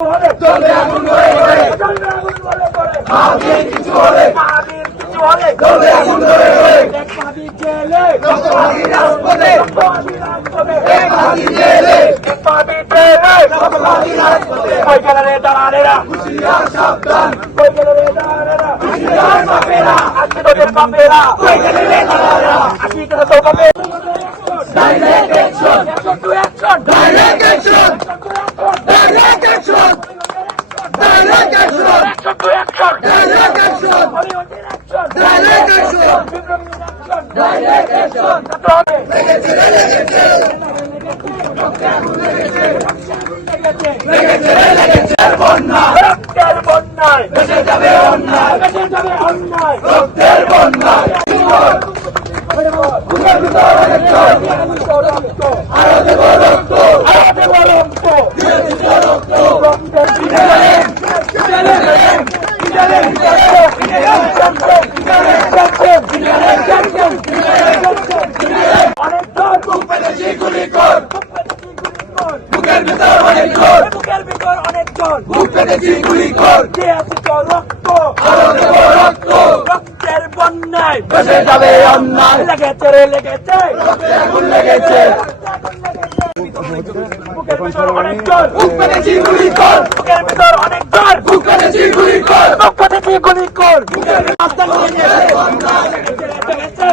চলবে আগুন ধরে ধরে, মাহবীর কিছু হলে, চলবে আগুন ধরে ধরে, রাজপথে, মাহবী জেলে, কই গেল রে দাঁড়ানেরা, হুঁশিয়ার সাবধান, কই গেল রে দাঁড়ানেরা, হুঁশিয়ার বাপেরা, আজকে তোদের বাপেরা, কই গেল রে দাঁড়ানেরা, আজকে তোদের বাপে। Direct action, direct action, direct action, direct action, direct action, direct action, direct action, লেগেছে লেগেছে, লেগেছে লেগেছে বন্যায়, রক্তের বন্যায়, ভেসে যাবে অন্যায়, ভেসে যাবে অন্যায়, রক্তের বন্যায়, বুকের ভিতর অনেক জল, আরো দেব রক্ত, আরো দেব রক্ত, দিয়ে দিচ্ছ রক্ত, রক্তের বিজয়, অনেক জল, বুক পেতেছি গুলি কর, বুকের ভিতর অনেক জল, বুকের ভিতর অনেক জল, বুক পেতেছি গুলি কর, দিয়ে দিচ্ছ রক্ত, আরো দেব রক্ত, রক্তের বন্যায়, ভেসে যাবে অন্যায়, লেগেছে রে লেগেছে, রক্তে আগুন লেগেছে, বুকের ভিতর অনেক জল, বুক পেতেছি গুলি কর, বুকের ভিতর অনেক জল, বুক পেতেছি গুলি কর, বুক পেতেছি গুলি কর, বুকের রাস্তা নিয়ে গেছে, জেগেছে,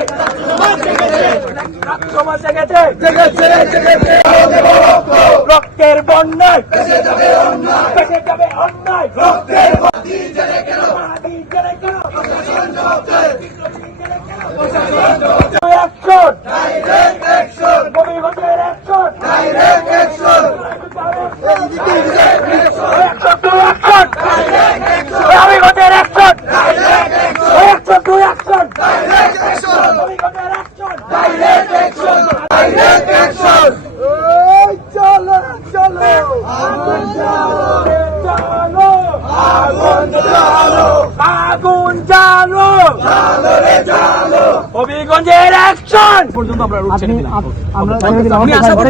সমাজ জেগেছে, জেগেছে, জেগেছে, রক্তের বন্যায়, ভেসে যাবে অন্যায়, ভেসে যাবে অন্যায়, রক্তের বাতি জেলে কেন, বাতি জেলে কেন, প্রশাসন জবাব দেয়, প্রশাসন জবাব দেয়, অ্যাকশন, ডাইরেক্ট অ্যাকশন, কবিগঞ্জের action, direct action, direct action, কবিগঞ্জের action, direct action, action to action, direct action, কবিগঞ্জের action, direct action, direct action, চলো চলো আগুন জ্বালো, জ্বালো আগুন জ্বালো, আগুন জ্বালো, জ্বালো রে জ্বালো, হবিগঞ্জের অ্যাকশন পর্যন্ত আমরা রুট ছেড়ে দিলাম, আমি আশা করি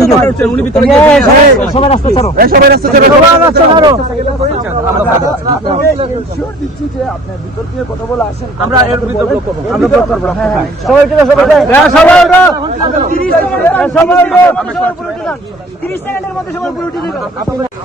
উনি ভিতরে গিয়ে সবাই রাস্তা ছাড়ো, সবাই রাস্তা ছাড়ো, সবাই রাস্তা ছাড়ো, আমরা ইনশিওর দিচ্ছি যে আপনি ভিতর দিয়ে কথা বলে আসেন, আমরা এর ভিতর ব্লক করব, আমরা ব্লক করব, হ্যাঁ সবাই চলে সবাই হ্যাঁ সবাই 30 সেকেন্ড সবাই 30 সেকেন্ডের মধ্যে সবাই পুরো উঠে দিবেন, আমাদের